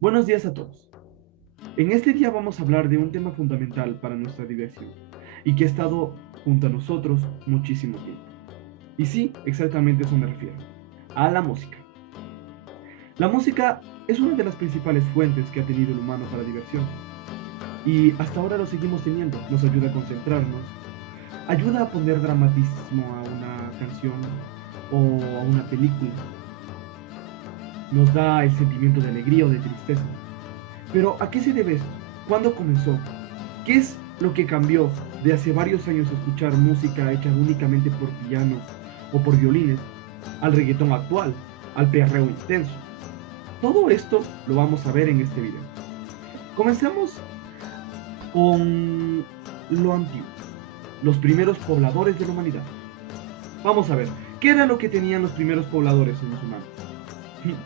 Buenos días a todos. En este día vamos a hablar de un tema fundamental para nuestra diversión y que ha estado junto a nosotros muchísimo tiempo. Y sí, exactamente a eso me refiero, a la música. La música es una de las principales fuentes que ha tenido el humano para diversión y hasta ahora lo seguimos teniendo. Nos ayuda a concentrarnos, ayuda a poner dramatismo a una canción o a una película, nos da el sentimiento de alegría o de tristeza. Pero ¿a qué se debe esto? ¿Cuándo comenzó? ¿Qué es lo que cambió de hace varios años escuchar música hecha únicamente por pianos o por violines al reggaetón actual, al perreo intenso? Todo esto lo vamos a ver en este video. Comencemos con lo antiguo, los primeros pobladores de la humanidad. Vamos a ver, ¿qué era lo que tenían los primeros pobladores en los humanos?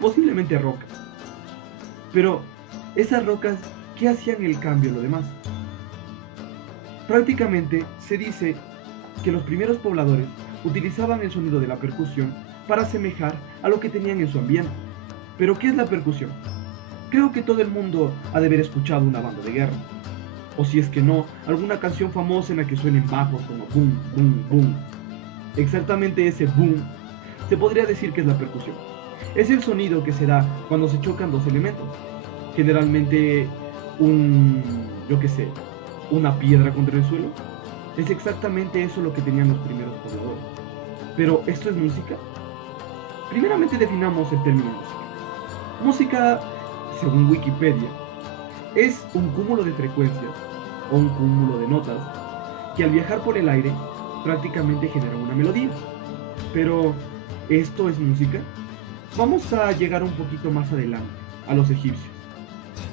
Posiblemente rocas. Pero esas rocas, ¿qué hacían el cambio a lo demás? Prácticamente se dice que los primeros pobladores utilizaban el sonido de la percusión para asemejar a lo que tenían en su ambiente. ¿Pero qué es la percusión? Creo que todo el mundo ha de haber escuchado una banda de guerra. O si es que no, alguna canción famosa en la que suenen bajos como boom, boom, boom. Exactamente ese boom se podría decir que es la percusión. Es el sonido que se da cuando se chocan dos elementos. Generalmente yo qué sé, una piedra contra el suelo. Es exactamente eso lo que tenían los primeros pobladores. Pero, ¿esto es música? Primeramente definamos el término música. Música, según Wikipedia, es un cúmulo de frecuencias o un cúmulo de notas que al viajar por el aire prácticamente generan una melodía. Pero, ¿esto es música? Vamos a llegar un poquito más adelante, a los egipcios.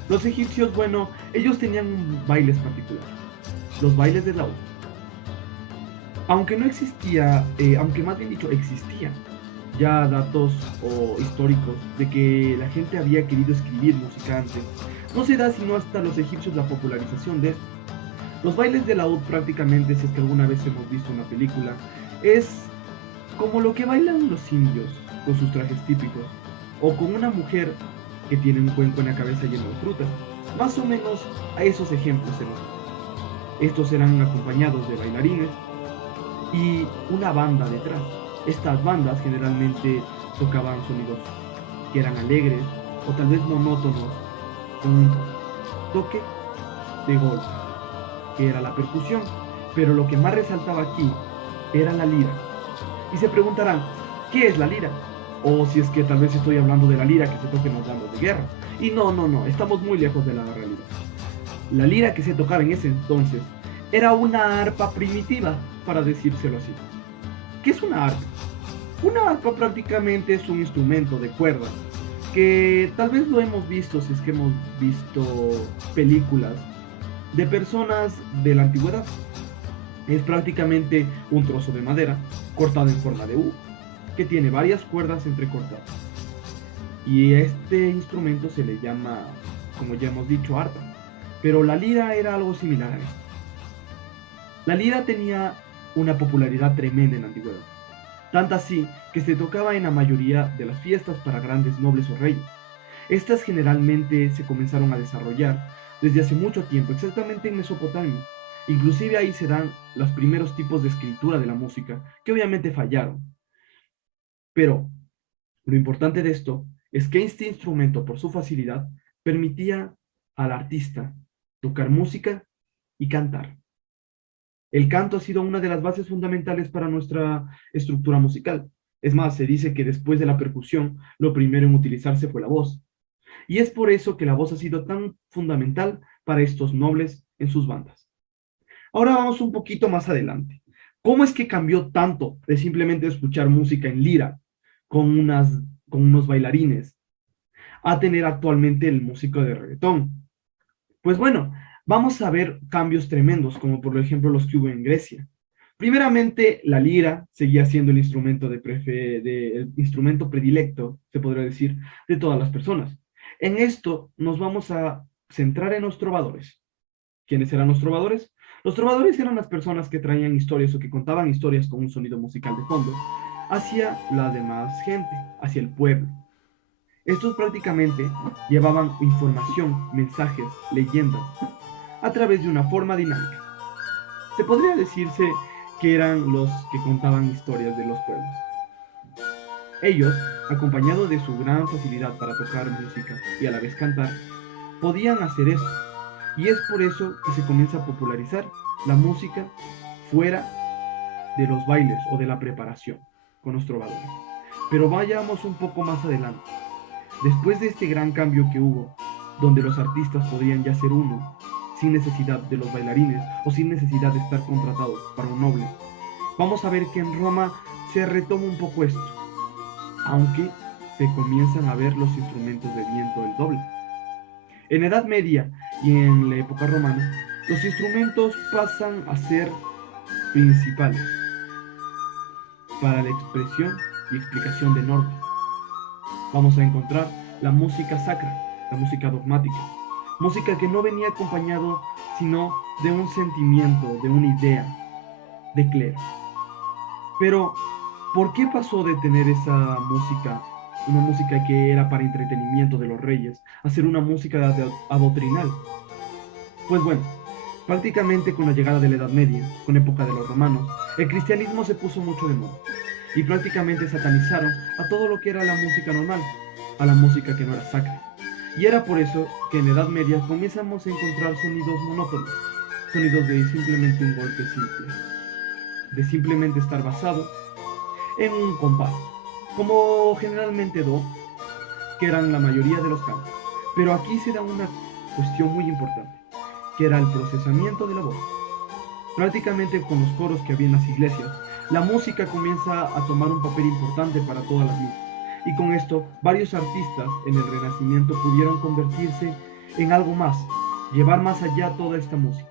Los egipcios, bueno, ellos tenían bailes particulares, los bailes de laúd. Aunque no existía, aunque más bien dicho existían ya datos o históricos de que la gente había querido escribir música antes, no se da sino hasta los egipcios la popularización de esto. Los bailes de laúd prácticamente, si es que alguna vez hemos visto una película, es como lo que bailan los indios con sus trajes típicos, o con una mujer que tiene un cuenco en la cabeza lleno de frutas. Más o menos a esos ejemplos se nos da. Estos eran acompañados de bailarines y una banda detrás. Estas bandas generalmente tocaban sonidos que eran alegres o tal vez monótonos, con un toque de golpe, que era la percusión. Pero lo que más resaltaba aquí era la lira. Y se preguntarán, ¿qué es la lira? O si es que tal vez estoy hablando de la lira que se toca en las bandas de guerra. Y no, estamos muy lejos de la realidad. La lira que se tocaba en ese entonces era una arpa primitiva, para decírselo así. ¿Qué es una arpa? Una arpa prácticamente es un instrumento de cuerda que tal vez lo hemos visto si es que hemos visto películas de personas de la antigüedad. Es prácticamente un trozo de madera cortado en forma de U que tiene varias cuerdas entrecortadas. Y este instrumento se le llama, como ya hemos dicho, arpa. Pero la lira era algo similar a esto. La lira tenía una popularidad tremenda en la antigüedad, tanto así que se tocaba en la mayoría de las fiestas para grandes nobles o reyes. Estas generalmente se comenzaron a desarrollar desde hace mucho tiempo, exactamente en Mesopotamia. Inclusive ahí se dan los primeros tipos de escritura de la música, que obviamente fallaron. Pero lo importante de esto es que este instrumento, por su facilidad, permitía al artista tocar música y cantar. El canto ha sido una de las bases fundamentales para nuestra estructura musical. Es más, se dice que después de la percusión, lo primero en utilizarse fue la voz. Y es por eso que la voz ha sido tan fundamental para estos nobles en sus bandas. Ahora vamos un poquito más adelante. ¿Cómo es que cambió tanto de simplemente escuchar música en lira con, con unos bailarines a tener actualmente el músico de reggaetón? Pues bueno, vamos a ver cambios tremendos, como por ejemplo los que hubo en Grecia. Primeramente, la lira seguía siendo el instrumento predilecto, se podría decir, de todas las personas. En esto nos vamos a centrar en los trovadores. ¿Quiénes eran los trovadores? Los trovadores eran las personas que traían historias o que contaban historias con un sonido musical de fondo hacia la demás gente, hacia el pueblo. Estos prácticamente llevaban información, mensajes, leyendas, a través de una forma dinámica. Se podría decirse que eran los que contaban historias de los pueblos. Ellos, acompañados de su gran facilidad para tocar música y a la vez cantar, podían hacer esto. Y es por eso que se comienza a popularizar la música fuera de los bailes o de la preparación con los trovadores. Pero vayamos un poco más adelante. Después de este gran cambio que hubo, donde los artistas podían ya ser uno, sin necesidad de los bailarines o sin necesidad de estar contratados para un noble, vamos a ver que en Roma se retoma un poco esto, aunque se comienzan a ver los instrumentos de viento el doble. En Edad Media y en la época romana, los instrumentos pasan a ser principales para la expresión y explicación de normas. Vamos a encontrar la música sacra, la música dogmática, música que no venía acompañado sino de un sentimiento, de una idea, de clero. Pero, ¿por qué pasó de tener esa música, una música que era para entretenimiento de los reyes, a ser una música adoctrinal? Pues bueno, prácticamente con la llegada de la Edad Media, con época de los romanos, el cristianismo se puso mucho de moda y prácticamente satanizaron a todo lo que era la música normal, a la música que no era sacra. Y era por eso que en Edad Media comenzamos a encontrar sonidos monótonos, sonidos de simplemente un golpe simple, de simplemente estar basado en un compás, como generalmente do, que eran la mayoría de los cantos. Pero aquí se da una cuestión muy importante, que era el procesamiento de la voz. Prácticamente con los coros que había en las iglesias, la música comienza a tomar un papel importante para todas las misas. Y con esto, varios artistas en el Renacimiento pudieron convertirse en algo más, llevar más allá toda esta música.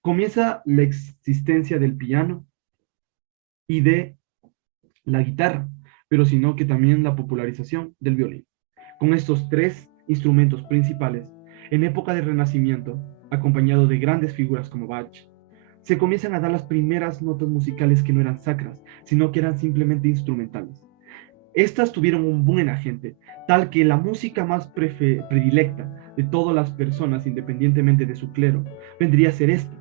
Comienza la existencia del piano y de la guitarra, pero sino que también la popularización del violín. Con estos tres instrumentos principales, en época del Renacimiento, acompañado de grandes figuras como Bach, se comienzan a dar las primeras notas musicales que no eran sacras, sino que eran simplemente instrumentales. Estas tuvieron un buen agente, tal que la música más predilecta de todas las personas, independientemente de su clero, vendría a ser esta.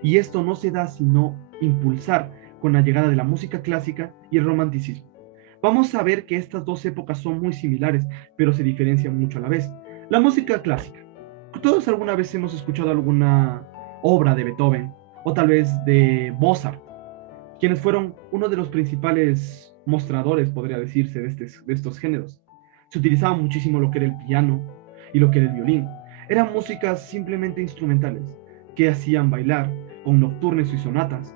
Y esto no se da sino impulsar con la llegada de la música clásica y el romanticismo. Vamos a ver que estas dos épocas son muy similares, pero se diferencian mucho a la vez. La música clásica. Todos alguna vez hemos escuchado alguna obra de Beethoven o tal vez de Mozart, quienes fueron uno de los principales mostradores, podría decirse, de estos géneros. Se utilizaba muchísimo lo que era el piano y lo que era el violín. Eran músicas simplemente instrumentales que hacían bailar con nocturnes y sonatas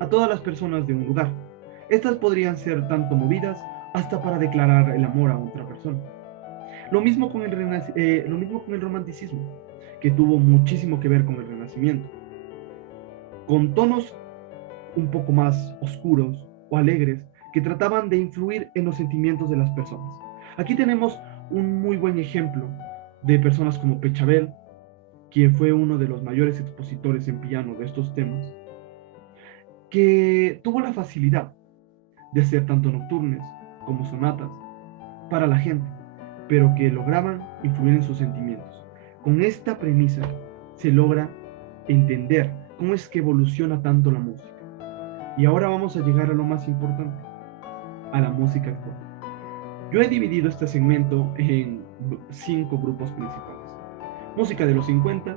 a todas las personas de un lugar. Estas podrían ser tanto movidas hasta para declarar el amor a otra persona. Lo mismo con el romanticismo, que tuvo muchísimo que ver con el Renacimiento, con tonos un poco más oscuros o alegres que trataban de influir en los sentimientos de las personas. Aquí tenemos un muy buen ejemplo de personas como Pachelbel, quien fue uno de los mayores expositores en piano de estos temas, que tuvo la facilidad de hacer tanto nocturnes como sonatas para la gente, pero que lograban influir en sus sentimientos. Con esta premisa se logra entender cómo es que evoluciona tanto la música. Y ahora vamos a llegar a lo más importante, a la música actual. Yo he dividido este segmento en 5 grupos principales. Música de los 50,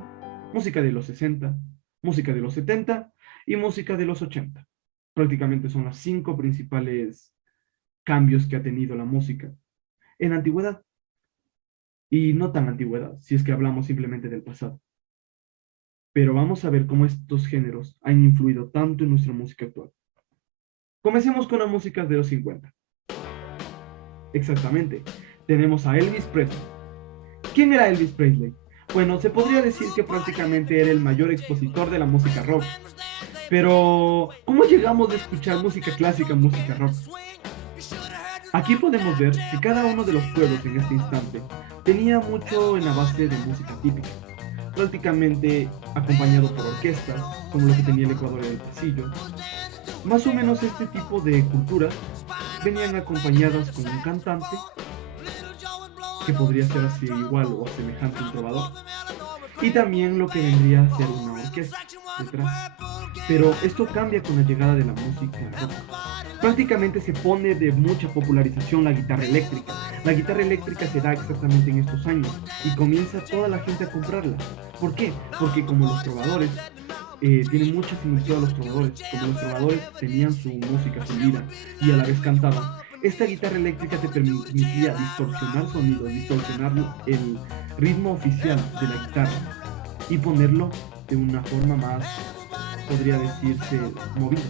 música de los 60, música de los 70 y música de los 80. Prácticamente son las 5 principales cambios que ha tenido la música en la antigüedad. Y no tan antigüedad, si es que hablamos simplemente del pasado. Pero vamos a ver cómo estos géneros han influido tanto en nuestra música actual. Comencemos con la música de los 50. Exactamente, tenemos a Elvis Presley. ¿Quién era Elvis Presley? Bueno, se podría decir que prácticamente era el mayor expositor de la música rock. Pero, ¿cómo llegamos de escuchar música clásica a música rock? Aquí podemos ver que cada uno de los pueblos en este instante tenía mucho en la base de música típica, prácticamente acompañado por orquestas, como lo que tenía el Ecuador en el pasillo. Más o menos este tipo de culturas venían acompañadas con un cantante que podría ser así igual o semejante a un trovador, y también lo que vendría a ser una orquesta detrás. Pero esto cambia con la llegada de la música rock. Prácticamente se pone de mucha popularización la guitarra eléctrica. La guitarra eléctrica se da exactamente en estos años y comienza toda la gente a comprarla. ¿Por qué? Porque como los trovadores tienen mucha similitud a los trovadores, como los trovadores tenían su música, su lira y a la vez cantaban, esta guitarra eléctrica te permitía distorsionar sonidos, distorsionar el ritmo oficial de la guitarra y ponerlo de una forma más, podría decirse, movida.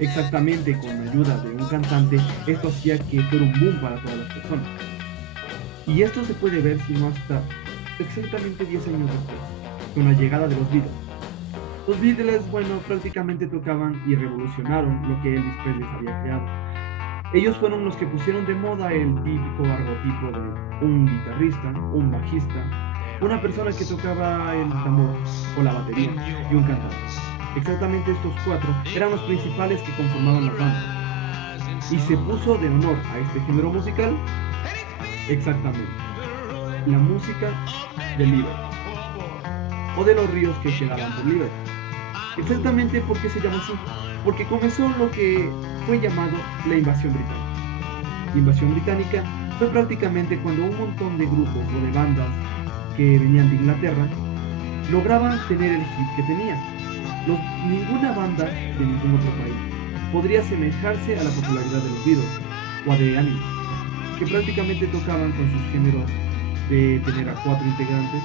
Exactamente, con la ayuda de un cantante, esto hacía que fuera un boom para todas las personas. Y esto se puede ver, si no hasta exactamente 10 años después, con la llegada de los Beatles. Los Beatles, bueno, prácticamente tocaban y revolucionaron lo que Elvis Presley había creado. Ellos fueron los que pusieron de moda el típico argotipo de un guitarrista, un bajista, una persona que tocaba el tambor o la batería y un cantante. Exactamente estos cuatro eran los principales que conformaban la banda. Y se puso de honor a este género musical, exactamente, la música del Liverpool, o de los ríos que quedaban por Liverpool. Exactamente porque se llama así, porque comenzó lo que fue llamado la invasión británica. La invasión británica fue prácticamente cuando un montón de grupos o de bandas que venían de Inglaterra lograban tener el hit que tenían. Ninguna banda de ningún otro país podría asemejarse a la popularidad de los Beatles o a The Animals, que prácticamente tocaban con sus géneros de tener a 4 integrantes,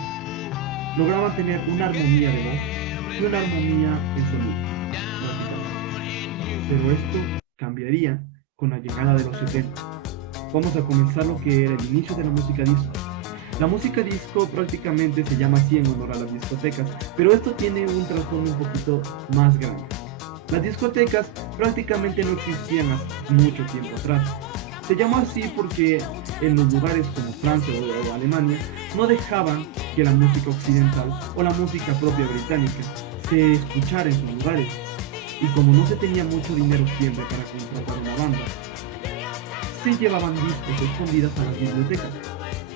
lograban tener una armonía de voz y una armonía en sonido. Pero esto cambiaría con la llegada de los 70. Vamos a comenzar lo que era el inicio de la música disco. La música disco prácticamente se llama así en honor a las discotecas, pero esto tiene un trasfondo un poquito más grande. Las discotecas prácticamente no existían hace mucho tiempo atrás. Se llamó así porque en los lugares como Francia o Alemania no dejaban que la música occidental o la música propia británica se escuchara en sus lugares. Y como no se tenía mucho dinero siempre para contratar una banda, se llevaban discos escondidas a las bibliotecas.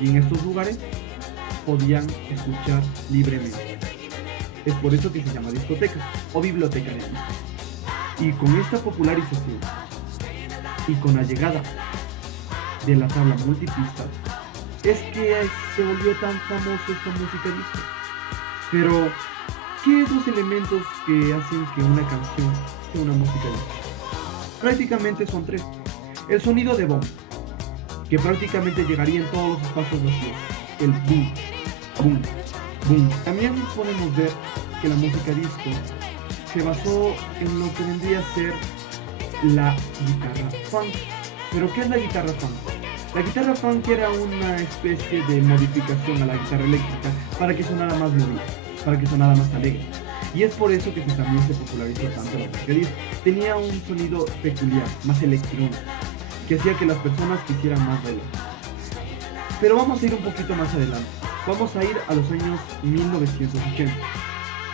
Y en estos lugares podían escuchar libremente. Es por eso que se llama discoteca o biblioteca de discos. Y con esta popularización y con la llegada de la tabla multipista es que se volvió tan famoso esta música disco. Pero, ¿qué es los elementos que hacen que una canción sea una música disco? Prácticamente son 3. El sonido de bomba, que prácticamente llegaría en todos los espacios vacíos. El boom, boom, boom. También podemos ver que la música disco se basó en lo que vendría a ser la guitarra funk. ¿Pero qué es la guitarra funk? La guitarra funk era una especie de modificación a la guitarra eléctrica para que sonara más movida, para que sonara más alegre. Y es por eso que también se popularizó tanto la música disco. Tenía un sonido peculiar, más electrónico, que hacía que las personas quisieran más bailar. Pero vamos a ir un poquito más adelante. Vamos a ir a los años 1980,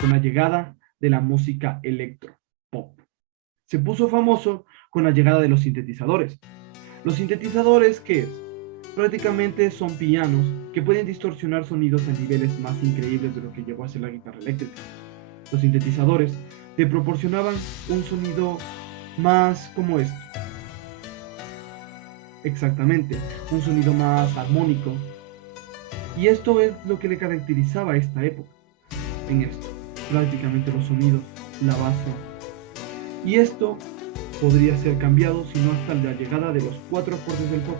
con la llegada de la música electro pop. Se puso famoso con la llegada de los sintetizadores. Los sintetizadores, ¿qué es? Prácticamente son pianos que pueden distorsionar sonidos a niveles más increíbles de lo que llegó a ser la guitarra eléctrica. Los sintetizadores te proporcionaban un sonido más como esto. Exactamente, un sonido más armónico. Y esto es lo que le caracterizaba a esta época. En esto, prácticamente los sonidos, la base. Y esto podría ser cambiado si no hasta la llegada de los 4 acordes del pop,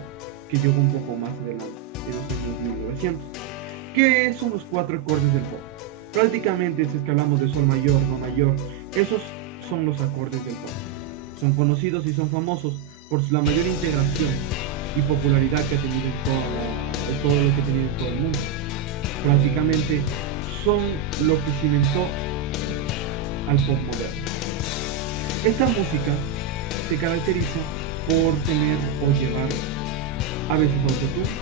que llegó un poco más adelante, en los años 1900. ¿Qué son los 4 acordes del pop? Prácticamente, si es que hablamos de sol mayor, do mayor, esos son los acordes del pop. Son conocidos y son famosos por la mayor integración y popularidad que ha tenido en todo lo que ha tenido en todo el mundo. Prácticamente son lo que cimentó al pop moderno. Esta música se caracteriza por tener o llevar a veces autotune,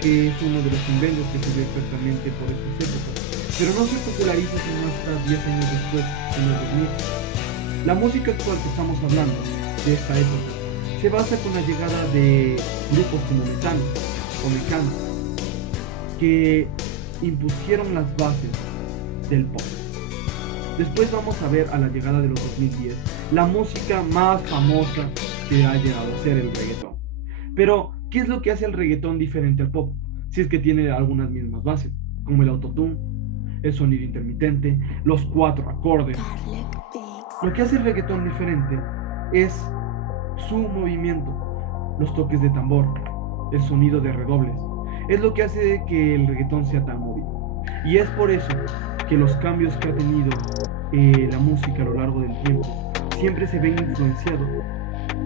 que es uno de los inventos que se dio exactamente por estas épocas, pero no se populariza sino hasta 10 años después, en los 2000. La música actual que estamos hablando de esta época se basa con la llegada de grupos como Metano, o Mecano, que impusieron las bases del pop. Después vamos a ver, a la llegada de los 2010, la música más famosa que ha llegado a ser el reggaetón. Pero, ¿qué es lo que hace el reggaetón diferente al pop? Si es que tiene algunas mismas bases, como el autotune, el sonido intermitente, los 4 acordes. Lo que hace el reggaetón diferente es su movimiento, los toques de tambor, el sonido de redobles. Es lo que hace que el reggaetón sea tan movido. Y es por eso que los cambios que ha tenido la música a lo largo del tiempo siempre se ven influenciados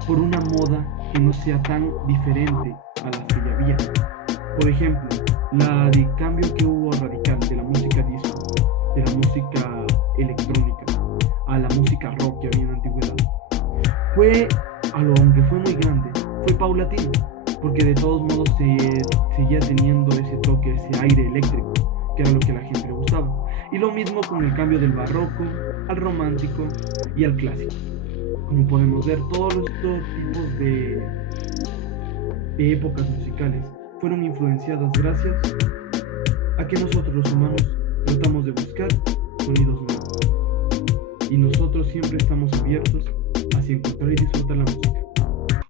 por una moda que no sea tan diferente a las que ya había. Por ejemplo, la de cambio que hubo radical de la música disco, de la música electrónica, a la música rock que había en la antigüedad, aunque fue muy grande, fue paulatino, porque de todos modos seguía teniendo ese toque, ese aire eléctrico, que era lo que a la gente le gustaba. Y lo mismo con el cambio del barroco al romántico y al clásico. Como podemos ver, todos estos tipos de épocas musicales fueron influenciadas gracias a que nosotros los humanos tratamos de buscar sonidos nuevos. Y nosotros siempre estamos abiertos hacia encontrar y disfrutar la música.